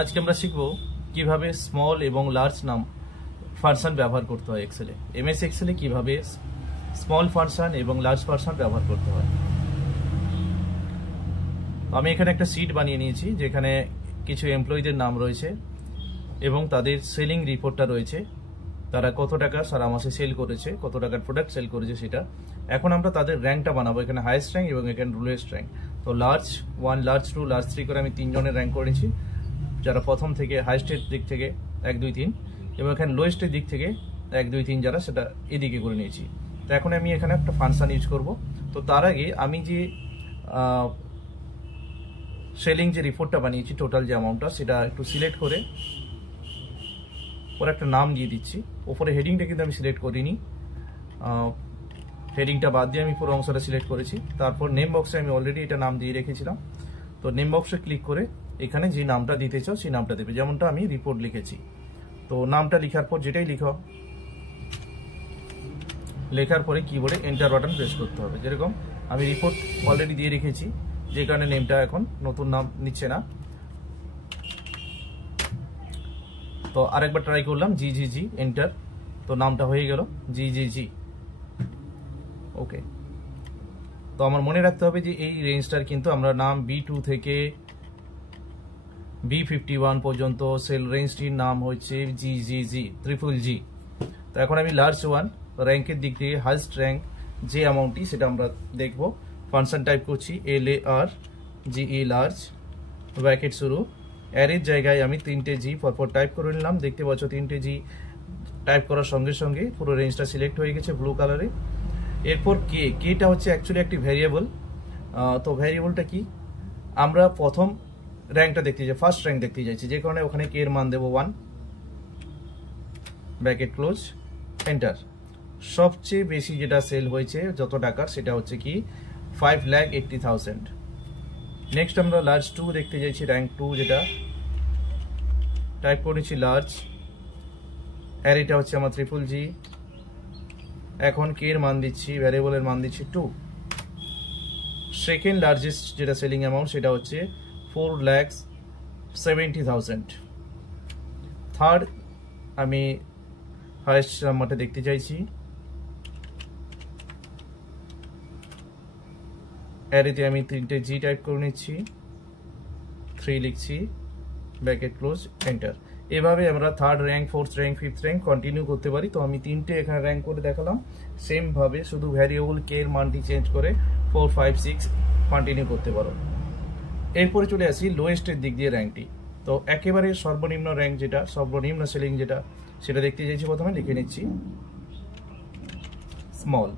আজকে আমরা শিখব কিভাবে স্মল এবং লার্জ নাম ফাংশন ব্যবহার করতে হয় এক্সেলে। এমএস এক্সেলে কিভাবে স্মল ফাংশন এবং লার্জ ফাংশন ব্যবহার করতে হয়। আমি এখানে একটা শীট বানিয়ে নিয়েছি যেখানে কিছু এমপ্লয়ীদের নাম রয়েছে এবং তাদের সেলিং রিপোর্টটা রয়েছে, তারা কত টাকা সারা মাসে সেল করেছে, কত টাকার প্রোডাক্ট সেল করেছে সেটা। এখন আমরা তাদের র্যাঙ্কটা বানাবো, এখানে হাইয়েস্ট র্যাঙ্ক এবং এখানে লোয়েস্ট র্যাঙ্ক। তো লার্জ 1, লার্জ 2, লার্জ 3 করে আমি 3 জনের র্যাঙ্ক করেছি, যারা প্রথম থেকে হাইয়েস্টের দিক থেকে 1, 2, 3 এবং এখানে লোয়েস্টের দিক থেকে 1, 2, 3 যারা সেটা এদিকে করে নিয়েছি। তো এখন আমি এখানে একটা ফাংশন ইউজ করব। তো তার আগে আমি যে সেলিং যে রিপোর্টটা বানিয়েছি, টোটাল যে অ্যামাউন্টটা, সেটা একটু সিলেক্ট করে ওর একটা নাম দিয়ে দিচ্ছি। ওপরে হেডিংটা কিন্তু আমি সিলেক্ট করিনি, হেডিংটা বাদ দিয়ে আমি পুরো অংশটা সিলেক্ট করেছি। তারপর নেম বক্সে আমি অলরেডি এটা নাম দিয়ে রেখেছিলাম। তো নেম বক্সে ক্লিক করে এখানে যে নামটা দিতে চাও সেই নামটা দেবে, যেমনটা আমি রিপোর্ট লিখেছি। তো নামটা লেখার পর যেটাই লিখো, লেখার পরে কিবোর্ডে এন্টার বাটন প্রেস করতে হবে। যেরকম আমি রিপোর্ট অলরেডি দিয়ে রেখেছি, যে কারণে নেমটা এখন নতুন নাম নিচ্ছে না। তো আরেকবার ট্রাই করলাম, জি এন্টার। তো নামটা হয়ে গেল জি। ওকে। তো আমার মনে রাখতে হবে যে এই রেঞ্জটার কিন্তু আমরা নাম B2 থেকে B51 পর্যন্ত সেল রেঞ্জটির নাম হচ্ছে ট্রিপল জি। তো এখন আমি লার্জ 1 র্যাঙ্কের দিক থেকে হাইয়েস্ট র্যাঙ্ক যে অ্যামাউন্টটি সেটা আমরা দেখব। ফাংশন টাইপ করছি LARGE লার্জ, ব্র্যাকেট শুরু, অ্যারের জায়গায় আমি 3টে জি পরপর টাইপ করে নিলাম। দেখতে পাচ্ছ 3টে জি টাইপ করার সঙ্গে সঙ্গে পুরো রেঞ্জটা সিলেক্ট হয়ে গেছে ব্লু কালারে। এরপর কেটা হচ্ছে অ্যাকচুয়ালি একটি ভ্যারিয়েবল। তো ভ্যারিয়েবলটা কি, আমরা প্রথম র্যাঙ্কটা দেখতে চাই, ফার্স্ট র্যাঙ্ক দেখতে চাইছি, যে কারণে ওখানে কে এর মান দেবো 1, ব্র্যাকেট ক্লোজ, এন্টার। সবচেয়ে বেশি যেটা সেল হয়েছে যত টাকার সেটা হচ্ছে কি 5,80,000। নেক্সট আমরা লার্জ 2 দেখতে চাইছি, র্যাঙ্ক 2 যেটা টাইপ করেছি লার্জ, অ্যারেটা হচ্ছে আমার ট্রিপল জি। এখন কে এর মান দিচ্ছি, ভ্যারিয়েবলের মান দিচ্ছি 2। সেকেন্ড লার্জেস্ট যেটা সেলিং অ্যামাউন্ট সেটা হচ্ছে 4,70,000। থার্ড আমি হাইয়েস্ট নাম্বারটা দেখতে চাইছি, অ্যারেতে আমি 3টে জি টাইপ করে নিচ্ছি, 3 লিখছি, ব্র্যাকেট ক্লোজ, এন্টার। এভাবে আমরা third rank, fourth rank, fifth rank continue করতে পারি। তো আমি 3টে এখানে র্যাঙ্ক করে দেখালাম। সেম ভাবে শুধু ভ্যারিয়েবল কে এর মানটি চেঞ্জ করে 4, 5, 6 কন্টিনিউ করতে পারো। এরপরে চলে আসি লোয়েস্টের দিক দিয়ে র্যাঙ্কটি। তো একেবারে সর্বনিম্ন র্যাঙ্ক যেটা, সর্বনিম্ন সেলিং যেটা, সেটা দেখতে চাইছি। প্রথমে লিখে নিচ্ছি স্মল,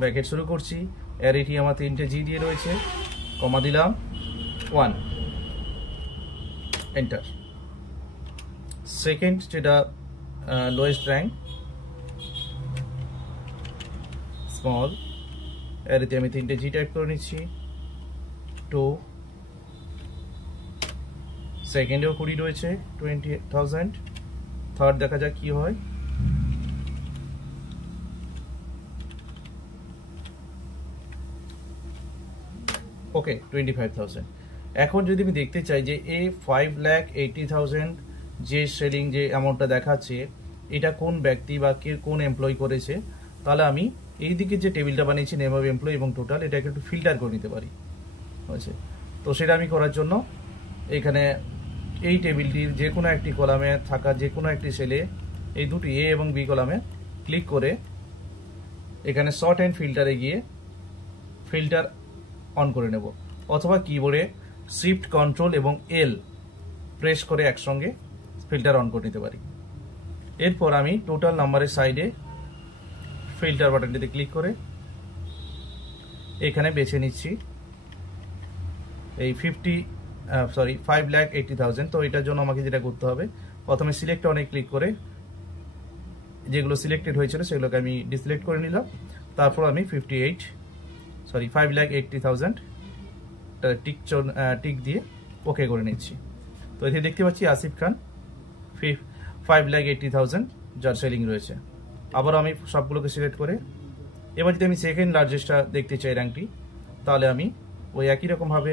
ব্র্যাকেট শুরু করছি, অ্যারেটি আমার 3টে জি দিয়ে রয়েছে, কমা দিলাম 1, এন্টার। সেকেন্ড যেটা লোয়েস্ট র্যাঙ্ক, স্মল, অ্যারেতে আমি 3টে জি টাইপ করে নিচ্ছি, 2, সেকেন্ডেও 20 রয়েছে, 20,000। থার্ড দেখা যাক কি হয়, ওকে 25,000। এখন যদি আমি দেখতে চাই যে এই 5,80,000 যে সেলিং যে অ্যামাউন্টটা দেখাচ্ছে এটা কোন ব্যক্তি বা কোন এমপ্লয়ি করেছে, তাহলে আমি এই দিকে যে টেবিলটা বানিয়েছি নেম অফ এমপ্লয়ি এবং টোটাল, এটাকে একটু ফিল্টার করে নিতে পারি। আচ্ছা, তো সেটা আমি করার জন্য এখানে এই টেবিলটির যে কোনো একটি কলামে থাকা যে কোনো একটি সেলে এই দুটি এ এবং বি কলামে ক্লিক করে এখানে শর্ট অ্যান্ড ফিল্টারে গিয়ে ফিল্টার অন করে নেব, অথবা কিবোর্ডে শিফট, কন্ট্রোল এবং এল প্রেস করে একসঙ্গে ফিল্টার অন করে নিতে পারি। এরপর আমি টোটাল নাম্বারের সাইডে ফিল্টার বাটনটিতে ক্লিক করে এখানে বেছে নিচ্ছি এই 5,80,000। তো এটার জন্য আমাকে যেটা করতে হবে, প্রথমে সিলেক্ট অনে ক্লিক করে যেগুলো সিলেক্টেড হয়েছিল সেগুলোকে আমি ডিসিলেক্ট করে নিলাম। তারপর আমি 5,80,000 টিক দিয়ে ওকে করে নিচ্ছি। তো এতে দেখতে পাচ্ছি আসিফ খান 5,80,000 যার সেলিং রয়েছে। আবার আমি সবগুলোকে সিলেক্ট করে এবার যদি আমি সেকেন্ড লার্জেস্টটা দেখতে চাই র্যাঙ্কটি, তাহলে আমি ওই একই রকমভাবে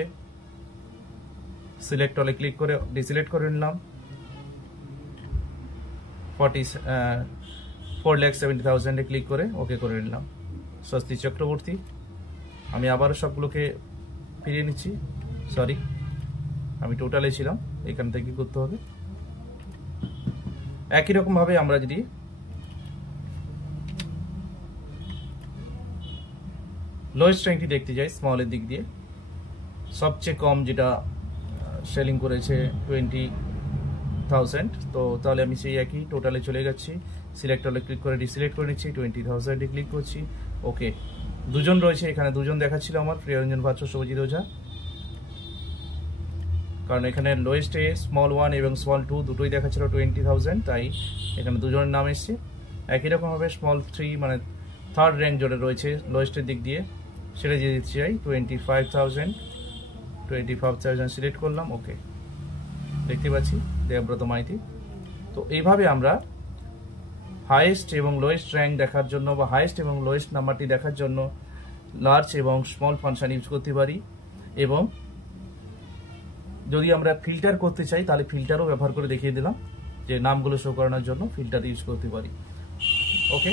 সিলেক্ট অলে ক্লিক করে ডিসিলেক্ট করে নিলাম। 4,70,000 ক্লিক করে ওকে করে নিলাম। স্বস্তি চক্রবর্তী। আমি আবারও সবগুলোকে ফিরিয়ে নিচ্ছি, সরি আমি টোটালে ছিলাম, এখান থেকে করতে হবে। একই রকম ভাবে আমরা যদি লোয়েস্ট র্যাঙ্কটি দেখতে যাই স্মলের দিক দিয়ে, সবচেয়ে কম যেটা সেলিং করেছে 20,000, তো তাহলে আমি সেই একই টোটালে চলে যাচ্ছি, সিলেক্ট হলে ক্লিক করে ডিসিলেক্ট করে নিচ্ছি, 20,000 ক্লিক করছি, ওকে। দুজন রয়েছে এখানে, দুজন দেখাচ্ছিল আমার, প্রিয়রঞ্জন ভাত্র, শুভজিৎ ওঝা, কারণ এখানে লোয়েস্টে স্মল 1 এবং স্মল 2 দুটোই দেখাচ্ছিল 20,000, তাই এখানে দুজনের নাম এসছে। একই রকমভাবে স্মল 3 মানে থার্ড র্যাঙ্ক যেটা রয়েছে লোয়েস্টের দিক দিয়ে, সেটা দিয়ে দিতে চাই 25,000 সিলেক্ট করলাম, ওকে। দেখতে পাচ্ছি দেবব্রত মাইতি। তো এইভাবে আমরা হাইয়েস্ট এবং লোয়েস্ট র্যাঙ্ক দেখার জন্য বা হাইয়েস্ট এবং লোয়েস্ট নাম্বারটি দেখার জন্য লার্জ এবং স্মল ফাংশন ইউজ করতে পারি, এবং যদি আমরা ফিল্টার করতে চাই তাহলে ফিল্টারও ব্যবহার করে দেখিয়ে দিলাম যে নামগুলো শো করানোর জন্য ফিল্টার ইউজ করতে পারি, ওকে।